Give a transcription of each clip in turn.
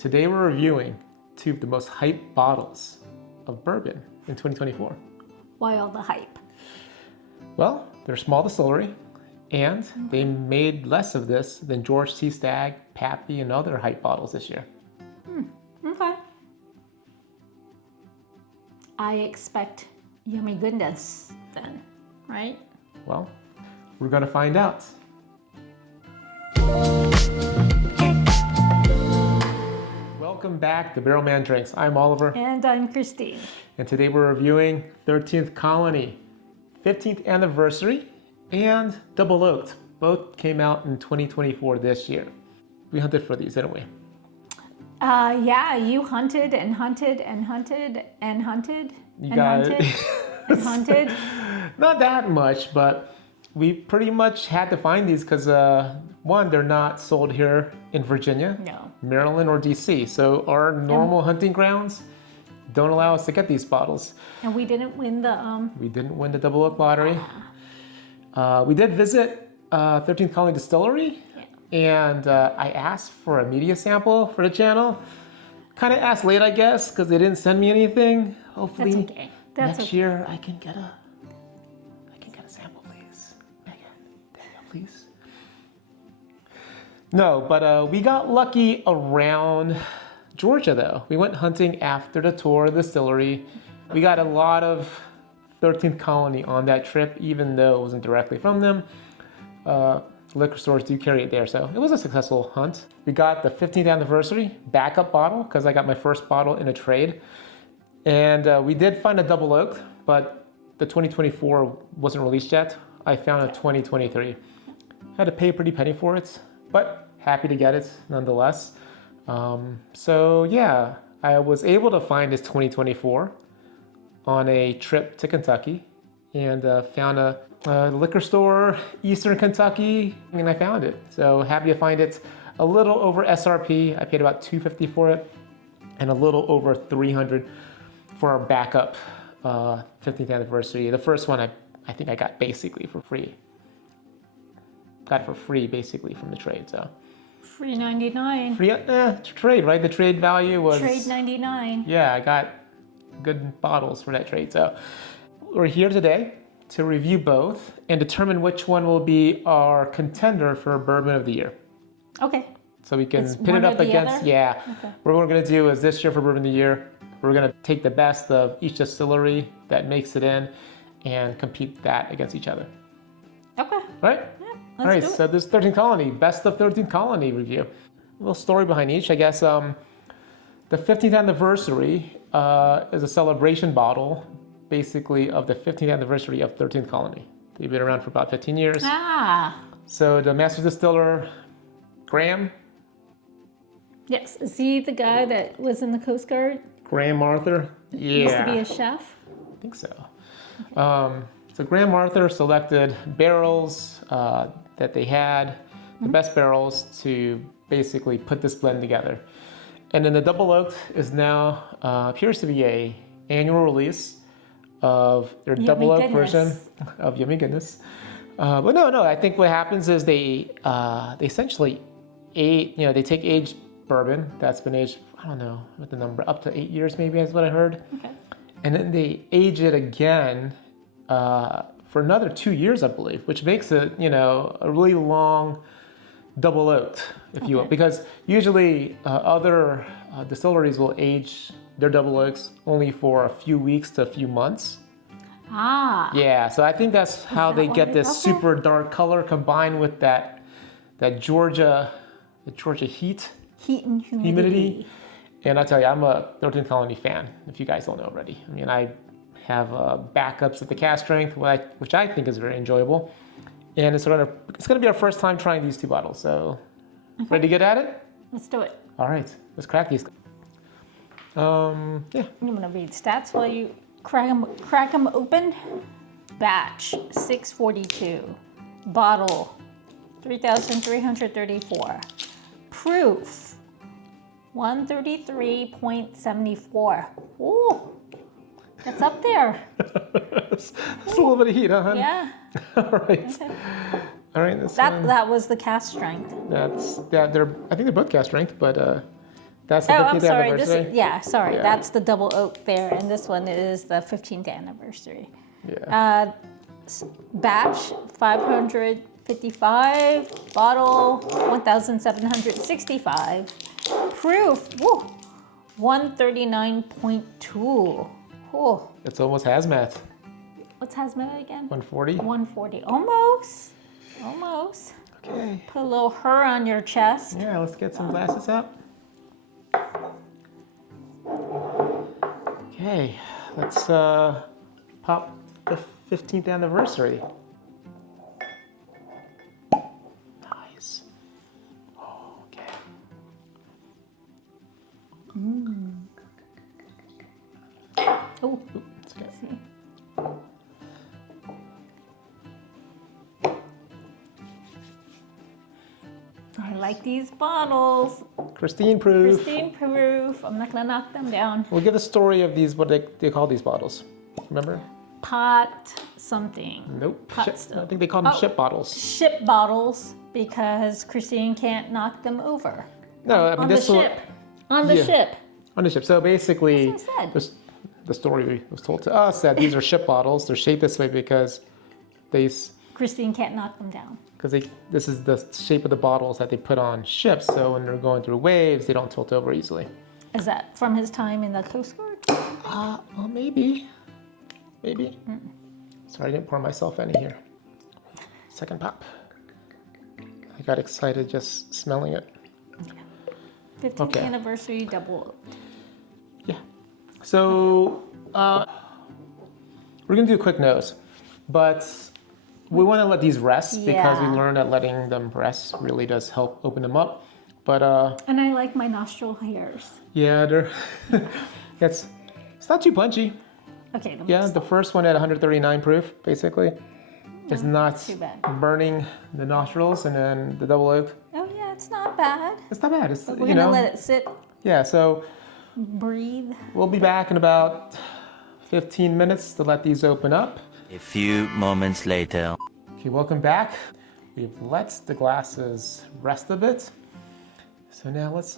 Today we're reviewing two of the most hyped bottles of bourbon in 2024. Why all the hype? Well, they're small distillery, and they made less of this than George T. Stagg, Pappy, and other hype bottles this year. Okay. I expect yummy goodness then, right? Well, we're gonna find out. Welcome back to Barrel Man Drinks. I'm Oliver. And I'm Christine. And today we're reviewing 13th Colony, 15th anniversary, and Double Oaked. Both came out in 2024 this year. We hunted for these, didn't we? Yeah, you hunted and hunted and hunted and hunted You and got hunted it. and hunted. Not that much, but we pretty much had to find these because one, they're not sold here in Virginia, No. Maryland, or DC. So our normal hunting grounds don't allow us to get these bottles. And we didn't win the We didn't win the Double Oak lottery. We did visit 13th Colony Distillery, and I asked for a media sample for the channel. Kind of asked late, I guess, because they didn't send me anything. Hopefully That's okay. That's next okay. year I can get a sample, please. Megan, Daniel, please. No, but we got lucky around Georgia, though. We went hunting after the tour of the distillery. We got a lot of 13th Colony on that trip, even though it wasn't directly from them. Liquor stores do carry it there, so it was a successful hunt. We got the 15th anniversary backup bottle, because I got my first bottle in a trade. And we did find a Double Oak, but the 2024 wasn't released yet. I found a 2023. Had to pay a pretty penny for it, but happy to get it nonetheless. So yeah, I was able to find this 2024 on a trip to Kentucky, and found a liquor store, Eastern Kentucky, and I found it. So happy to find it. A little over SRP. I paid about $250 for it, and a little over $300 for our backup 15th anniversary. The first one I think I got basically for free. Got it for free basically from the trade. So free 99. free trade, right? The trade value was Trade 99. Yeah, I got good bottles for that trade. So we're here today to review both and determine which one will be our contender for Bourbon of the Year. Okay. So we can It's pit one it or up the against, other? yeah. Okay. What we're gonna do is this year for Bourbon of the Year, we're gonna take the best of each distillery that makes it in and compete that against each other. Okay. Right? Yeah, All right, let's do so it. this 13th Colony, best of 13th Colony review. A little story behind each, I guess. The 15th anniversary is a celebration bottle, basically, of the 15th anniversary of 13th Colony. They've been around for about 15 years. Ah. So the master distiller, Graham Yes. Is he the guy that was in the Coast Guard? Graham Arthur. Used to be Yeah, a chef? I think so. So Graham Arthur selected barrels that they had, the best barrels, to basically put this blend together. And then the Double Oaked is now, appears to be a annual release of their Yummy Double Oak goodness. version of Yummy Goodness. But no, I think what happens is they essentially they take aged bourbon that's been aged, I don't know what the number, up to 8 years maybe is what I heard. Okay. And then they age it again for another 2 years, I believe, which makes it, a really long Double Oaked, if you will. Because usually other distilleries will age their Double Oaks only for a few weeks to a few months. Ah. Yeah, so I think that's how they that get why? this Okay. super dark color combined with that Georgia heat. Heat and humidity. And I tell you, I'm a 13th Colony fan, if you guys don't know already. I mean, I have backups at the cast strength, which I think is very enjoyable. And it's gonna be our first time trying these two bottles. So, ready to get at it? Let's do it. All right, let's crack these. Yeah. I'm gonna read stats while you crack them open. Batch 642. Bottle 3,334. Proof 133.74. Ooh, that's up there. It's a little bit of heat, huh, hon? Yeah. All right. Okay. All right. This That was the cast strength. I think they're both cast strength, but That's the Oh, 50th I'm sorry. anniversary? Yeah. That's the double oak there, and this one is the 15th anniversary. Yeah. Batch 555, bottle 1,765, proof 139.2. Oh, It's almost hazmat. what's hazmat again? 140. 140. Almost. Almost. Okay. Put a little her on your chest. Yeah, let's get some glasses out. Okay, let's pop the 15th anniversary. Nice. Oh, okay. Oh, It's good. see. I like these bottles. Christine proof. Pristine proof. I'm not gonna knock them down. We'll give a story of these, what they call these bottles. Remember? Pot something. Nope. Pot Ship- still. I think they call them Oh. ship bottles. Ship bottles because Christine can't knock them over. No, I mean On the this will- ship. On the Yeah. ship. on the ship. So basically, That's what I said. the story was told to us that these are ship bottles. They're shaped this way because Christine can't knock them down. this is the shape of the bottles that they put on ships. So when they're going through waves, they don't tilt over easily. Is that from his time in the Coast Guard? Well, maybe. Sorry, I didn't pour myself any here. Second pop. I got excited just smelling it. 15th Okay. anniversary double. Yeah. So we're gonna do a quick nose, but we want to let these rest because we Yeah. learned that letting them rest really does help open them up. But And I like my nostril hairs. yeah, they're it's not too punchy. Okay. Yeah, the first one at 139 proof basically is not too bad. burning the nostrils, and then the double oak. Oh yeah, it's not bad. It's not bad. It's We're you gonna know let it sit, yeah. So breathe. we'll be back in about 15 minutes to let these open up. A few moments later. Okay, welcome back. We've let the glasses rest a bit. So now let's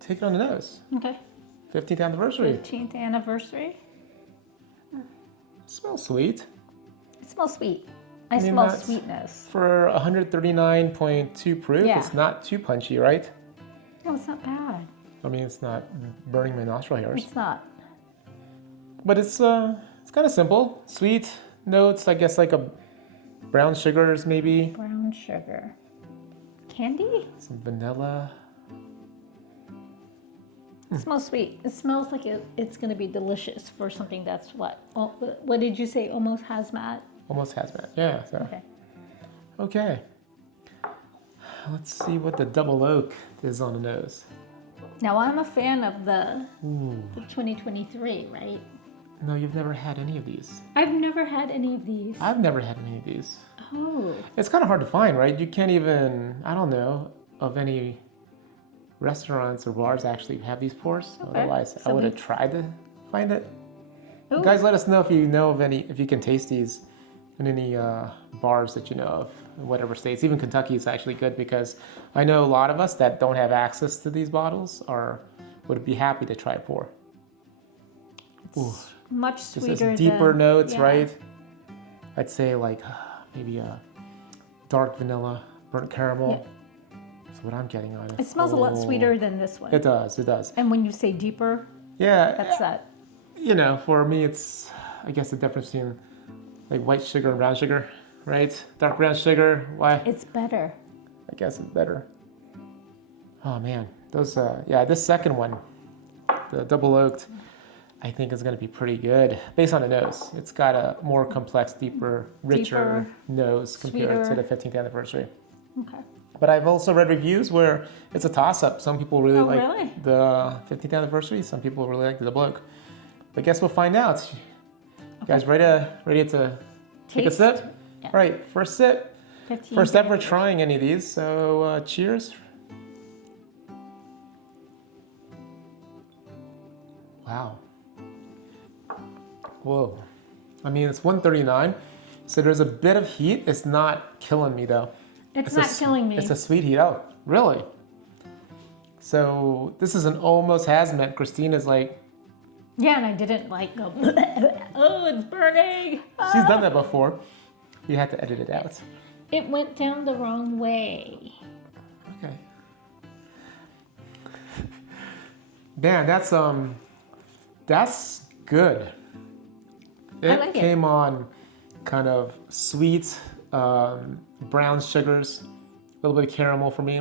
take it on the nose. Okay. 15th anniversary. 15th anniversary. Smells sweet. It smells sweet. I mean, smell that's- sweetness. For 139.2 proof, Yeah. it's not too punchy, right? No, it's not bad. I mean, it's not burning my nostril hairs. It's not. But it's kind of simple. Sweet notes, I guess like a brown sugars maybe. Brown sugar. Candy? Some vanilla. It smells sweet. It smells like it's going to be delicious for something that's what? Oh, what did you say? Almost hazmat? Almost hazmat. Yeah. So. Okay. Okay. Let's see what the double oak is on the nose. Now, I'm a fan of the 2023, right? No, you've never had any of these. I've never had any of these. I've never had any of these. Oh. It's kind of hard to find, right? You can't even, I don't know, of any restaurants or bars actually have these pours. Okay. Otherwise, I So would have we- tried to find it. Ooh. Guys, let us know if you know of any, if you can taste these in any bars that you know of, in whatever states. Even Kentucky is actually good because I know a lot of us that don't have access to these bottles would be happy to try a pour. Ooh, Much just sweeter this deeper than, notes, yeah. right? I'd say like maybe a dark vanilla, burnt caramel. That's what I'm getting on it. It smells a lot sweeter than this one. It does, it does. And when you say deeper, Yeah, that's that. you know, for me, it's, I guess the difference between like white sugar and brown sugar, right? Dark brown sugar, why? It's better. I guess it's better. Oh man, those, yeah, this second one, the double oaked, I think is going to be pretty good based on the nose. It's got a more complex, deeper, richer Deeper, nose compared to sweeter. the 15th anniversary. Okay. But I've also read reviews where it's a toss-up. Some people really Oh, like really? the 15th anniversary. Some people really like the double oak. But I guess we'll find out. You guys ready to take a Taste? sip? Yeah. All right, first sip. 15th First ever trying any of these. So cheers. Wow. Whoa. I mean, it's 139. So there's a bit of heat. It's not killing me though. It's a not s- killing me. It's a sweet heat. Oh, really? So this is an almost hazmat. Christina's like, Yeah, and I didn't like go, oh, it's burning. she's done that before. You had to edit it out. It went down the wrong way. Okay. Man, that's good. It like it. came on kind of sweet, brown sugars, a little bit of caramel for me.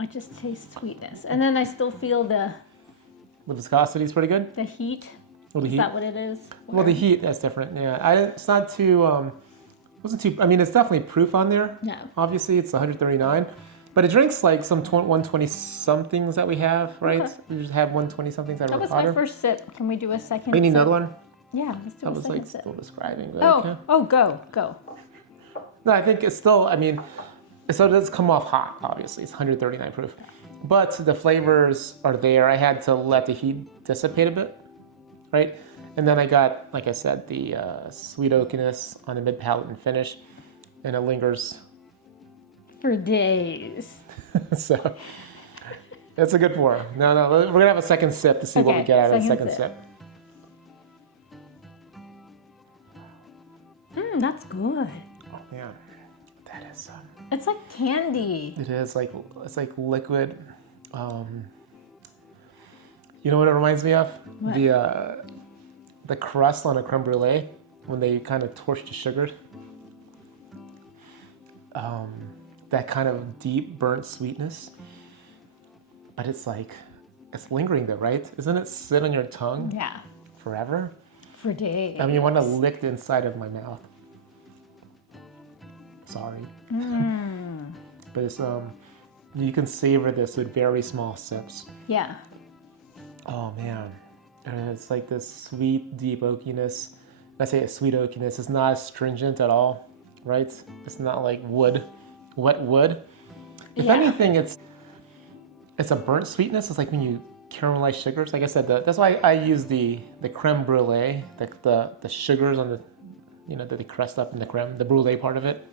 I just taste sweetness. And then I still feel the The viscosity is pretty good. heat. Well, the Is heat. that what it is? Well, the heat, that's different. Yeah, it's not too, wasn't too, I mean, it's definitely proof on there. No. Obviously, it's 139. But it drinks like some 120 somethings that we have, right? Okay. We just have 120 somethings that That are was hotter. my first sip. Can we do a second We need sip? another one? Yeah, let's do I a was second like sip. still describing. But Oh, okay. oh, go. No, I think it's still, I mean, so it does come off hot, obviously. It's 139 proof. But the flavors are there. I had to let the heat dissipate a bit, right? And then I got, like I said, the sweet oakiness on the mid palate and finish. And it lingers. For days. So it's a good pour. No, we're going to have a second sip to see what we Okay, get out of the second second sip. sip. That's good. Oh, man. That is, It's like candy. it is like, it's like liquid. You know what it reminds me of? What? The crust on a creme brulee when they kind of torch the sugar. That kind of deep burnt sweetness. But it's like, it's lingering though, right? Isn't it sit on your tongue Yeah, forever? for days. I mean, you want to lick the inside of my mouth. Sorry. But it's, you can savor this with very small sips. Yeah. Oh man, and it's like this sweet, deep oakiness. I say a sweet oakiness. It's not astringent at all, right? It's not like wood, wet wood. If Yeah. anything, it's a burnt sweetness. It's like when you caramelize sugars. Like I said, that's why I use the creme brulee, the sugars on the, you know, that they crust up in the creme, the brulee part of it.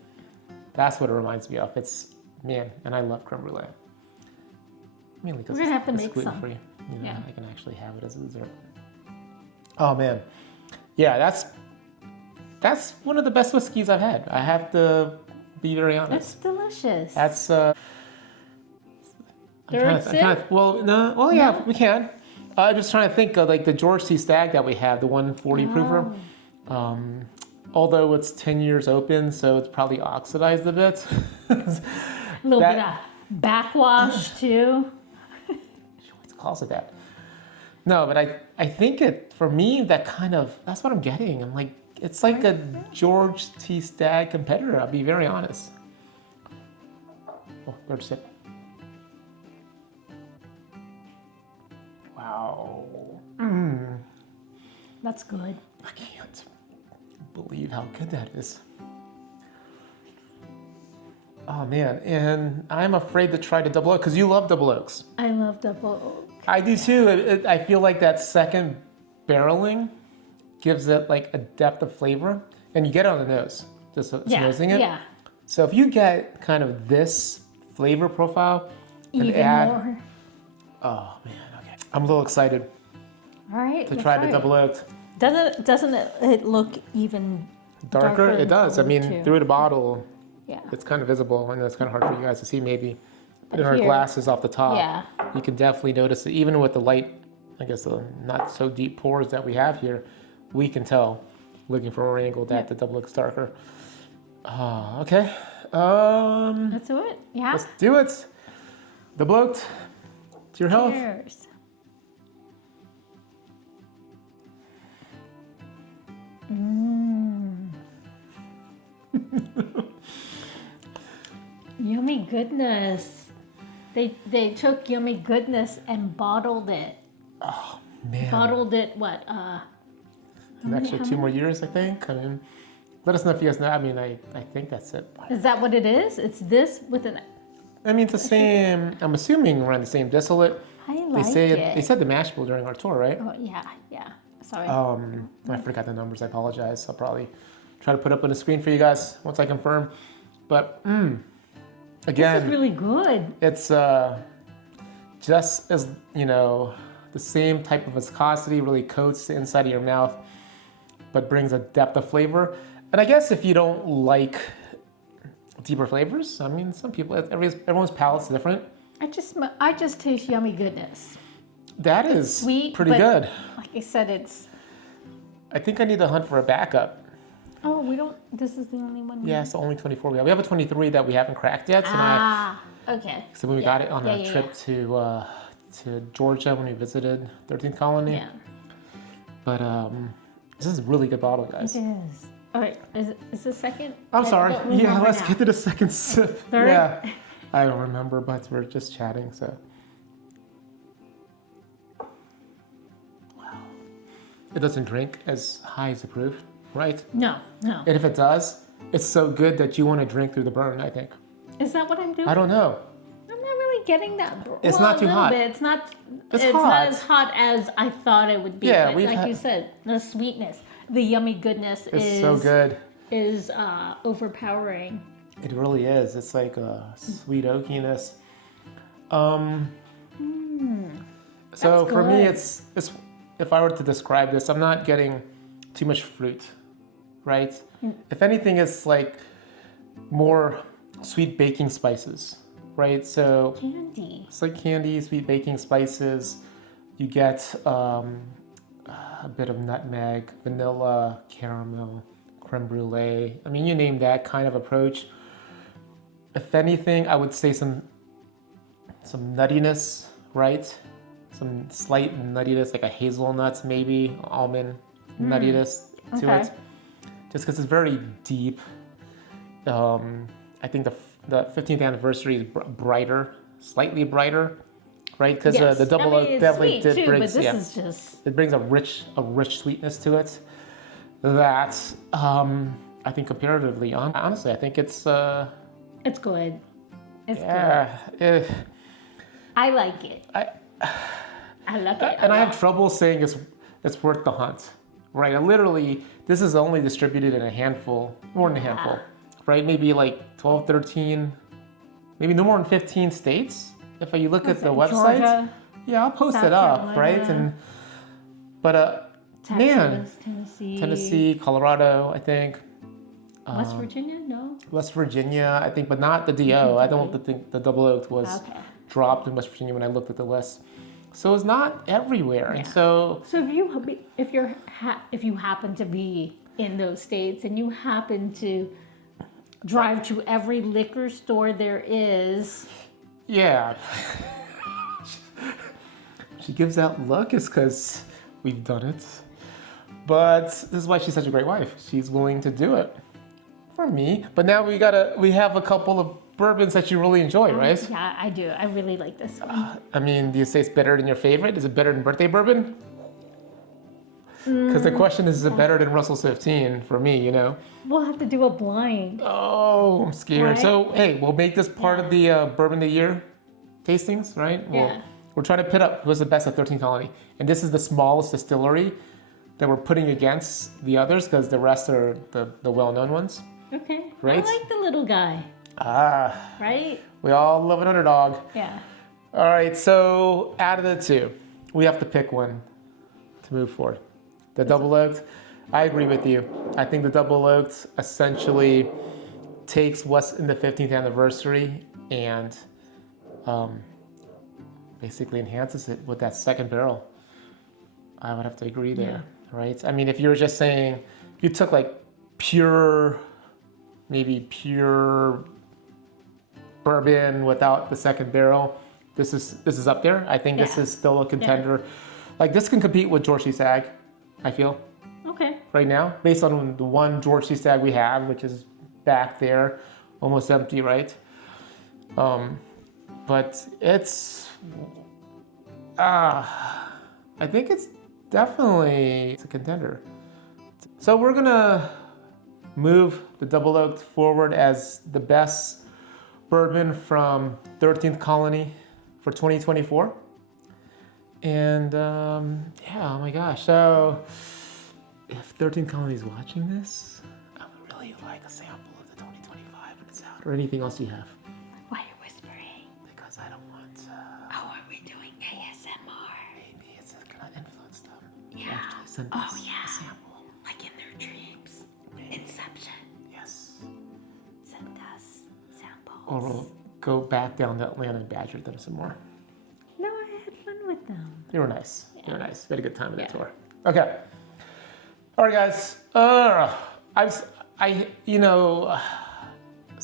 That's what it reminds me of. It's, man, and I love creme brulee. Mainly because We're gonna have to it's make gluten some. free. You know, Yeah. I can actually have it as a dessert. Oh man, yeah, that's one of the best whiskeys I've had. I have to be very honest. It's delicious. That's Third sip? well, yeah, we can. I'm just trying to think of like the George T. Stagg that we have, the 140 proofer. Although it's 10 years open, so it's probably oxidized a bit. A little bit of backwash too. What calls it that? No, but I think it, for me, that kind of, that's what I'm getting. I'm like, it's like a George T. Stagg competitor, I'll be very honest. Oh, third sip. Wow. That's good. I can't believe how good that is. Oh man, and I'm afraid to try the double oak because you love double oaks. I love double oak. I do too. I feel like that second barreling gives it like a depth of flavor, and you get it on the nose, just nosing it. Yeah. So if you get kind of this flavor profile and Even add, more. oh man, okay, I'm a little excited All right. to let's try the double oak. Doesn't it look even Darker, it and does. I color, mean, too. through the bottle, Yeah. it's kind of visible. I know it's kind of hard for you guys to see maybe. But in our here- glasses off the top, Yeah. you can definitely notice it. Even with the light, I guess the not so deep pores that we have here, we can tell, looking from our angle, that the double looks darker. Okay. Let's do it. Yeah. Let's do it. The bloat. To your health. Cheers. Yummy goodness. They took yummy goodness and bottled it. Man. Bottled it what? An extra 2 more years, I think. I mean, let us know if you guys know. I mean, I think that's it. Is that what it is? It's this with an. I mean, it's the same. I'm assuming we're on the same distillate. I like They it. said the mash bill during our tour, right? Oh yeah. Sorry. I forgot the numbers. I apologize. I'll probably try to put up on the screen for you guys once I confirm. But this again, is really good. it's just as, the same type of viscosity, really coats the inside of your mouth, but brings a depth of flavor. And I guess if you don't like deeper flavors, I mean, some people, everyone's palate's different. I just taste yummy goodness. That is Sweet, pretty but good. Like I said, it's. I think I need to hunt for a backup. Oh, we don't. This is the only one. Yeah, it's the only 24 we have. We have a 23 that we haven't cracked yet. Okay. So when we got it on a trip to Georgia when we visited 13th Colony. Yeah. But this is a really good bottle, guys. It is. All right. Is the second? I'm sorry. Don't Yeah, remember let's now. get to the second sip. Third? Yeah. I don't remember, but we're just chatting, so. Wow. It doesn't drink as high as the proof, right? No. And if it does, it's so good that you want to drink through the burn, I think. Is that what I'm doing? I don't know. I'm not really getting that. It's not too hot. Bit. It's not. It's It's hot. not as hot as I thought it would be. Yeah, but we've like had- you said, the sweetness, the yummy goodness It's so good. is overpowering. It really is. It's like a sweet oakiness. So for me, good. it's if I were to describe this, I'm not getting too much fruit, right? If anything, it's like more sweet baking spices, right? So Candy. it's like candy, sweet baking spices. You get a bit of nutmeg, vanilla, caramel, creme brulee. I mean, you name that kind of approach. If anything, I would say some nuttiness, right? Some slight nuttiness, like a hazelnuts, maybe almond nuttiness to Okay. it. Just because it's very deep. I think the 15th anniversary is brighter, slightly brighter, right? Because Yes. the double oak it's definitely sweet too, brings, but this yeah, is just. it brings a rich sweetness to it. That I think comparatively, honestly, I think it's It's good. It's good. yeah. I like it. I like it. and I have trouble saying it's worth the hunt, right? Literally, this is only distributed in a handful, more than a handful, right? Maybe like 12, 13, maybe no more than 15 states. If you look at the website, Georgia, yeah, I'll post South it up, Carolina, right? But man, Texas, Tennessee, Colorado, I think. West Virginia, no. West Virginia, I think, but not the DO. I don't think the double oak was Okay. dropped in West Virginia when I looked at the list. So it's not everywhere, and so So if you happen to be in those states and you happen to drive to every liquor store there is, yeah. She gives that look is because we've done it. But this is why she's such a great wife. She's willing to do it for me. But now we have a couple of bourbons that you really enjoy, right? yeah, I do. I really like this one. I mean, do you say it's better than your favorite? Is it better than birthday bourbon? Because the question is it better than Russell's 15 for me, We'll have to do a blind. Oh, I'm scared. Right? So, hey, we'll make this part of the Bourbon of the Year tastings, right? Yeah. We're trying to pit up who's the best at 13th Colony. And this is the smallest distillery that we're putting against the others because the rest are the well-known ones. Okay. Right? I like the little guy. Ah, Right? we all love an underdog. Yeah. All right, so out of the two, we have to pick one to move forward. The double oaked, I agree with you. I think the double oaked essentially takes what's in the 15th anniversary and basically enhances it with that second barrel. I would have to agree there, right? I mean, if you were just saying, if you took like maybe pure bourbon without the second barrel, this is up there. I think this Yeah. is still a contender. Like this can compete with George C. Stagg, I feel, Okay. right now, based on the one George C. Stagg we have, which is back there, almost empty, right? But it's, I think it's definitely a contender. So we're gonna move the double oaked forward as the best bourbon from 13th Colony for 2024. And yeah, oh my gosh. So if 13th Colony is watching this, I would really like a sample of the 2025 when it's out, or anything else you have. Why are you whispering? Because I don't want Oh, are we doing send us a sample. Like in their dreams. Inception. Yes. Send us samples. Or we'll go back down to Atlanta and badger them some more. No, I had fun with them. They were nice. They were nice. We had a good time at that Yeah. tour. Okay. All right, guys. So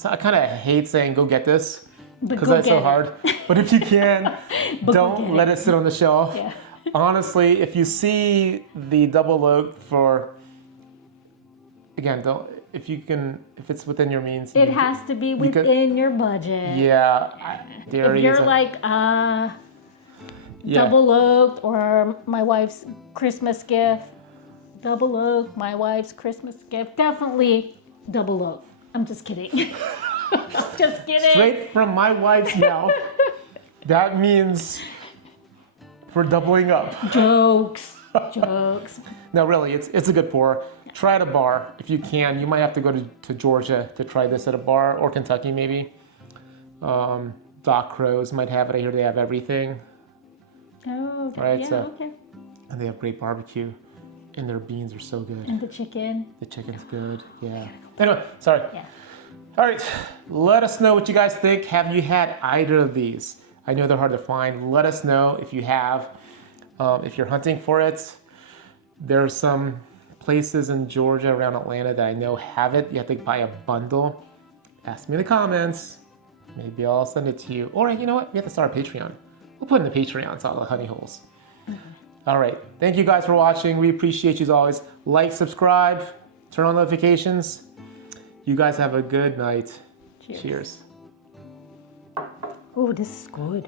I kind of hate saying go get this But because go that's so get it. hard. But if you can, But go don't get let it. it sit on the shelf. Yeah. Honestly, if you see the double oak for, again, if it's within your means. It has to be you could- within your budget. Yeah. If Dairy you're is like double oaked or my wife's Christmas gift, double oaked, my wife's Christmas gift, definitely double oaked. I'm just kidding. Just kidding. straight from my wife's mouth, that means we're doubling up. Jokes. No, really, it's a good pour. Try at a bar if you can. You might have to go to Georgia to try this at a bar, or Kentucky maybe. Doc Crow's might have it. I hear they have everything, Oh, okay. Right, Yeah, so- okay. and they have great barbecue, and their beans are so good. And the chicken. The chicken's good. Yeah. Anyway, sorry. Yeah. All right, let us know what you guys think. Have you had either of these? I know they're hard to find. Let us know if you have. If you're hunting for it, there's some places in Georgia around Atlanta that I know have it. You have to buy a bundle. Ask me in the comments. Maybe I'll send it to you. Or you know what? We have to start a Patreon. We'll put in the Patreons all the honey holes. All right. Thank you guys for watching. We appreciate you as always. Like, subscribe, turn on notifications. You guys have a good night. Cheers. Cheers. Oh, this is good.